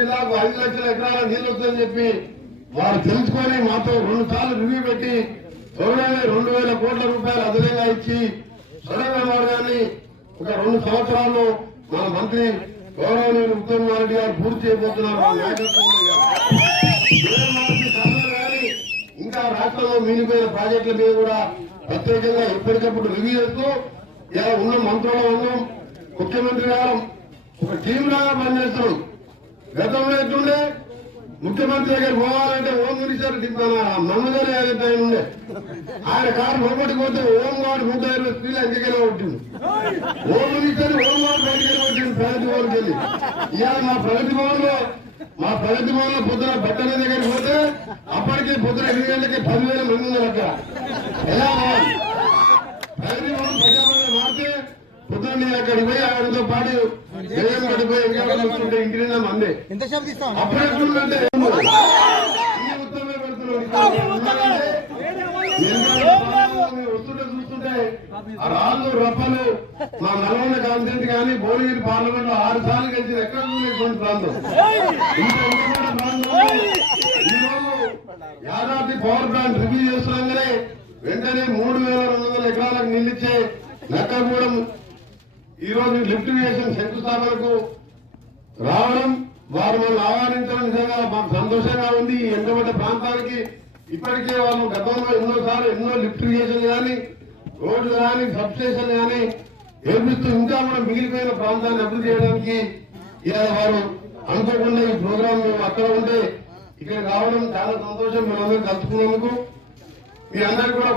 జిల్లాకు 5 లక్షల ఎకరాల నీళ్లు వస్తుందని చెప్పి వారు తెలుసుకొని మాతో 2 సార్లు రివ్యూ పెట్టి త్వరలోనే 2000 కోట్ల రూపాయలు అదనంగా ఇచ్చి సొరంగ మార్గాన్ని ఒక 2 సంవత్సరాల్లో మన మంత్రి గౌరవనీయులు ఉత్తమ్ కుమార్ రెడ్డి గారు పూర్తి చేయబోతున్నారు. ఇంకా రాష్ట్రంలో మిగిలిపోయిన ప్రాజెక్టుల మీద కూడా ప్రత్యేకంగా ఎప్పటికప్పుడు రివ్యూ చేస్తూ ఇలా ఉన్న మంత్రుల ఉన్నాం, ముఖ్యమంత్రి గారు ఒక టీం లాగా పనిచేస్తున్నాం. గతంలో ఎట్లుండే ముఖ్యమంత్రి దగ్గర పోవాలంటే హోమ్ మినిస్టర్ మమ్మగారు ఆయన ఉండే ఆయన కారు లోపలికి పోతే హోం గార్డు 120 స్త్రీలు ఎంతకైనా కొట్టింది. హోమ్ మినిస్టర్ హోం గార్డు బయటకి కొట్టింది ప్రగతి భవన్కి వెళ్ళి. ఇవాళ మా ప్రగతి భవన్ లో పొద్దున బట్టల దగ్గరికి పోతే అప్పటికే పొద్దున 8 గంటలకి 10,000 మంది ఉన్నారు అక్కడ. ఎలా ప్రగతి భవన్ ప్రజాభవన్ మారితే పొద్దున్న అక్కడికి పోయి ఆయనతో పాటు గడిపోయి చూస్తుంటే ఇంటి నిండా మందే అప్పుడే చూడంటే ఉత్తమే వస్తుంటే చూస్తుంటే రాళ్ళు రప్పలు మా నల్గొండ కాన్స్టిట్యూన్సీ కానీ భువనగిరి పార్లమెంట్ లో 6 సార్లు కలిసి ఎక్కడ చూడేటువంటి ప్రాంతం. ఇంత ఉన్నత ప్రాంతంలో ఈరోజు యాదాద్రి పవర్ ప్లాంట్ రివ్యూ చేస్తున్నాగానే వెంటనే 3,200 ఎకరాలకు నిలిచే నక్కగూడెం ఈ రోజు లిఫ్ట్ ఇరిగేషన్ శంకుస్థాపనకు రావడం, వారు మనం ఆహ్వానించడం నిజంగా మాకు సంతోషంగా ఉంది. ఎంతమంది ప్రాంతానికి ఇప్పటికే వాళ్ళు గతంలో ఎన్నో లిఫ్ట్ ఇరిగేషన్ కానీ రోడ్లు కానీ సబ్ స్టేషన్ కానీ ఏర్పిస్తూ ఇంకా కూడా మిగిలిపోయిన ప్రాంతాన్ని అభివృద్ధి చేయడానికి ఇవాళ వారు అనుకోకుండా ఈ ప్రోగ్రాం మేము అక్కడ ఉంటే ఇక్కడ రావడం చాలా సంతోషం. మేమందరం కలుసుకున్నందుకు మీ అందరికీ కూడా